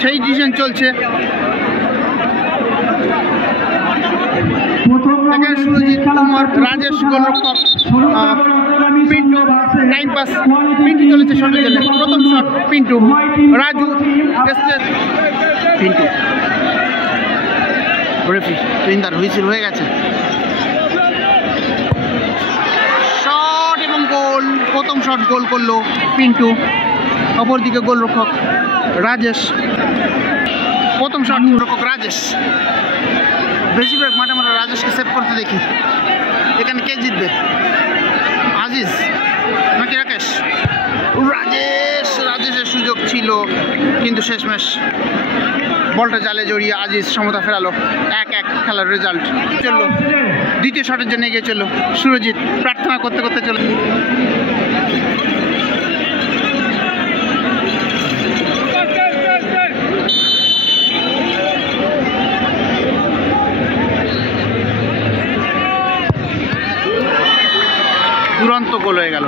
সেই ডিসিশন চলছে। দেখেন সুরজিৎ, উমর, রাজেশ গোলরক্ষক, পিন্টু টাইম পাস, পিন্টু চলেছে শটের জন্য, প্রথম শট পিন্টু, রাজু, পিন্টু রেফারি টুইন্দার হুইসেল হয়ে গেছে, শট এবং গোল। প্রথম শট গোল করলো পিন্টু, অপরদিকে গোলরক্ষক রাজেশ, প্রথম শট গোলরক্ষক রাজেশ। বেশিরভাগ মাঠে আমরা রাজেশকে সেভ করতে দেখি। এখানে কে জিতবে, আজিজ নাকি রাকেশ? রাজেশের সুযোগ ছিল কিন্তু শেষমেশ বলটা জালে জড়িয়ে আজিজ সমতা ফেরালো। 1-1 খেলার রেজাল্ট চললো। দ্বিতীয় শটের জন্য এগিয়ে চললো সুরজিৎ, প্রার্থনা করতে করতে চলে। দুরন্ত গোল হয়ে গেল।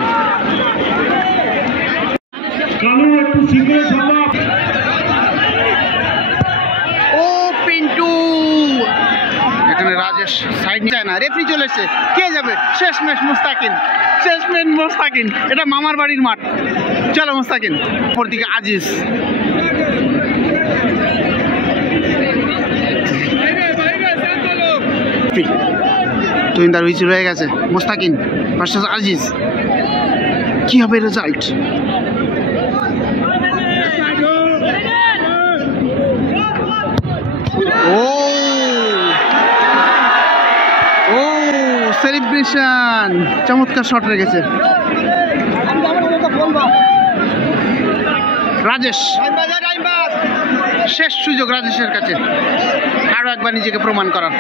ও পিন্টু, এখানে রাজেশ সাইড যায় না, রেফারি চলে এসেছে, কে যাবে? শেষমেশ মুস্তাকিন, এটা মামার বাড়ির মাঠ। চলো মুস্তাকিন, অপরদিকে আজিজ, তুইন্দার হুইসেল হয়ে গেছে। মুস্তাকিন ভার্সেস আজিজ, কি হবে রেজাল্ট? ও সেলিব্রেশন, চমৎকার শট রেখেছে রাজেশ। শেষ সুযোগ রাজেশের কাছে আরো একবার নিজেকে প্রমাণ করার।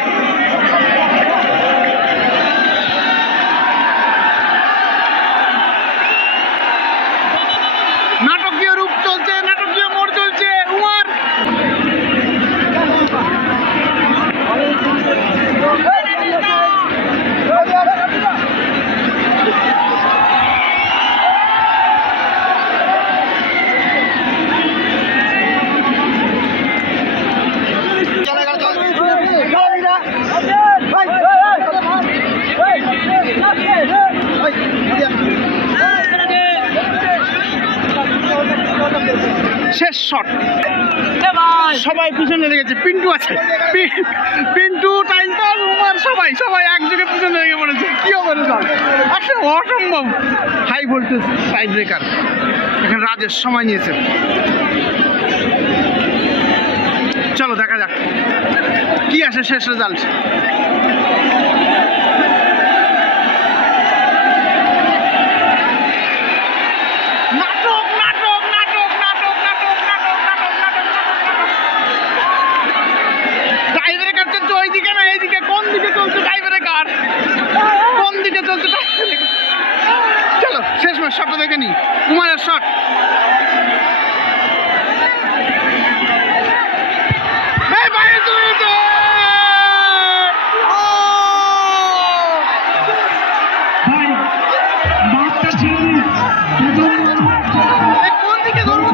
নাটকীয় রূপ চলছে, নাটকীয় মোড় চলছে। উমর শেষ শট, সবাই পিছনে লেগেছে। পিন্টু আছে, পিন্টু টাইম পাস, উমর, সবাই একযোগে পিছনে লেগে পড়েছে। কি হবে রেজাল্ট? আসলে অসম্ভব হাই ভোল্টেজ টাই ব্রেকার। এখানে রাজেশ সময় নিয়েছে। চলো দেখা যাক কি আসে শেষ রেজাল্ট। চলো শেষমেশ শটটা দেখে নি, উমারের শট। কোন দিকে ধরবো?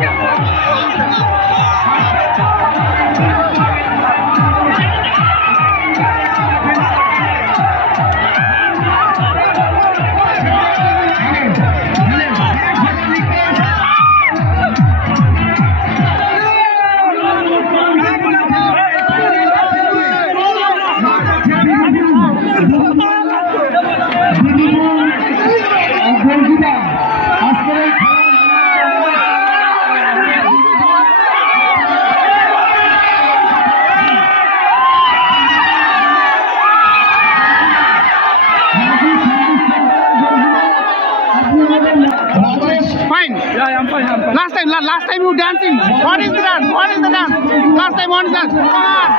Fine. Yeah, I'm fine. Last time you dancing. What is the dance? Last time what is that? Come on.